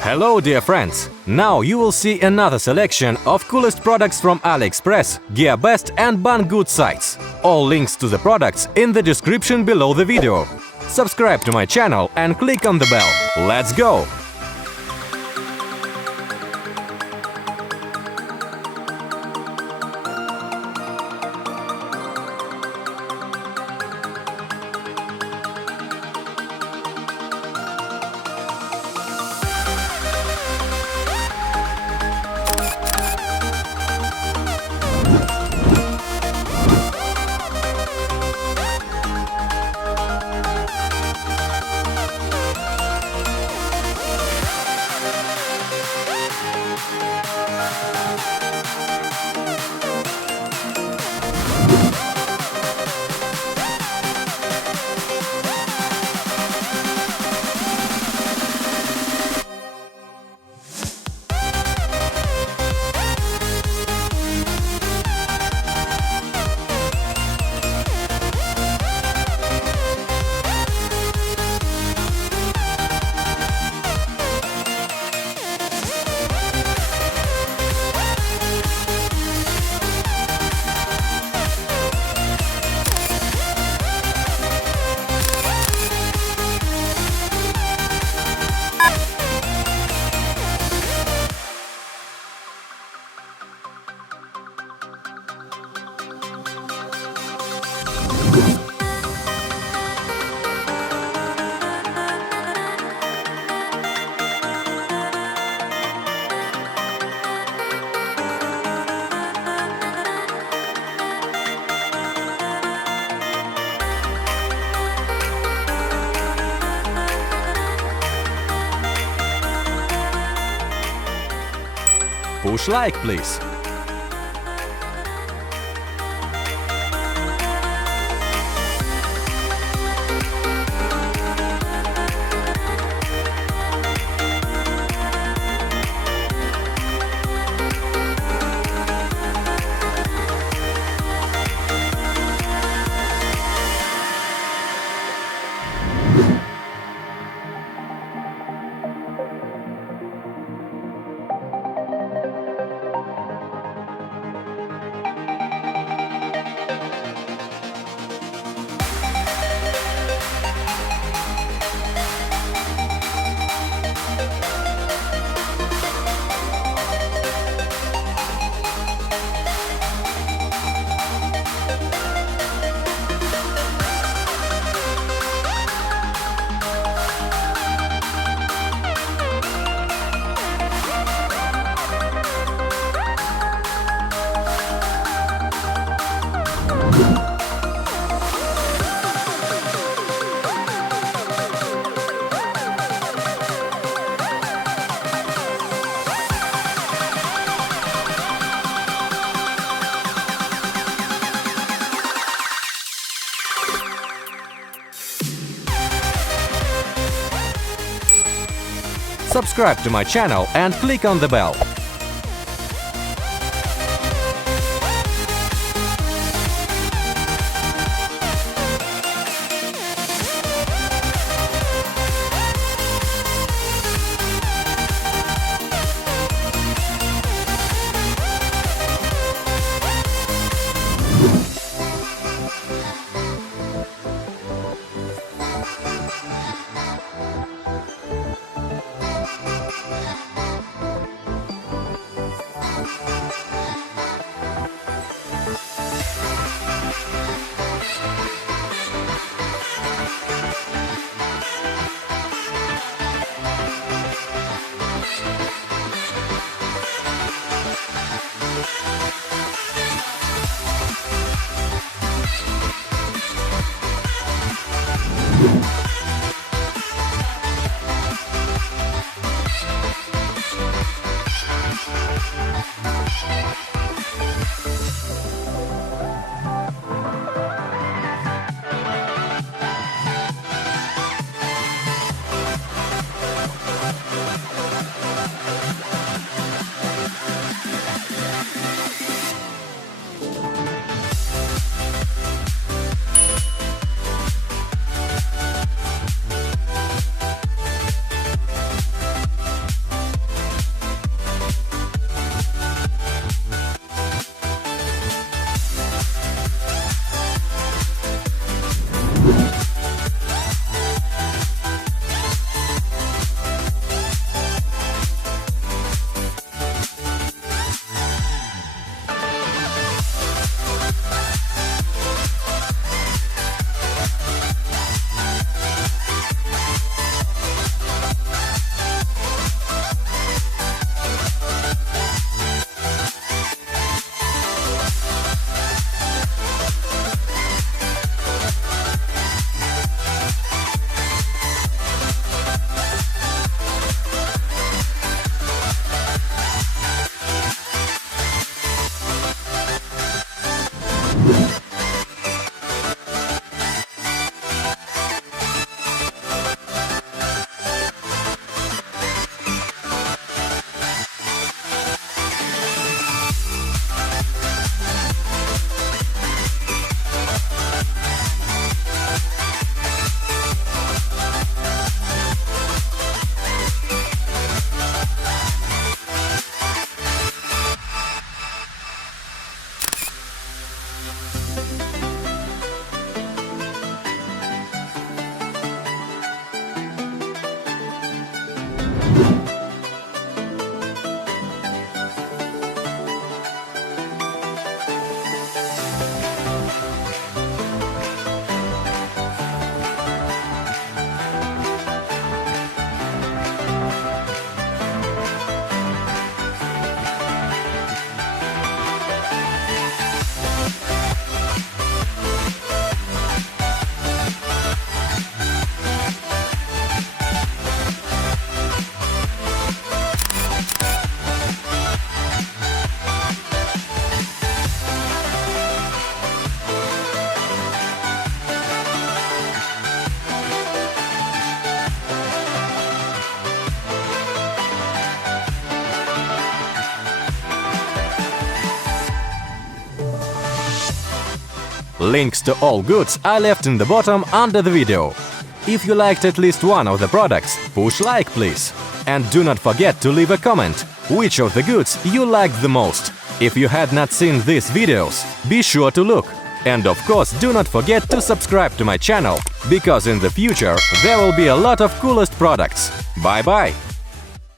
Hello dear friends! Now you will see another selection of coolest products from AliExpress, GearBest and Banggood sites. All links to the products in the description below the video. Subscribe to my channel and click on the bell. Let's go! Push like, please. Subscribe to my channel and click on the bell. Links to all goods I left in the bottom under the video. If you liked at least one of the products, push like please. And do not forget to leave a comment, which of the goods you liked the most. If you had not seen these videos, be sure to look. And of course, do not forget to subscribe to my channel, because in the future there will be a lot of coolest products. Bye bye!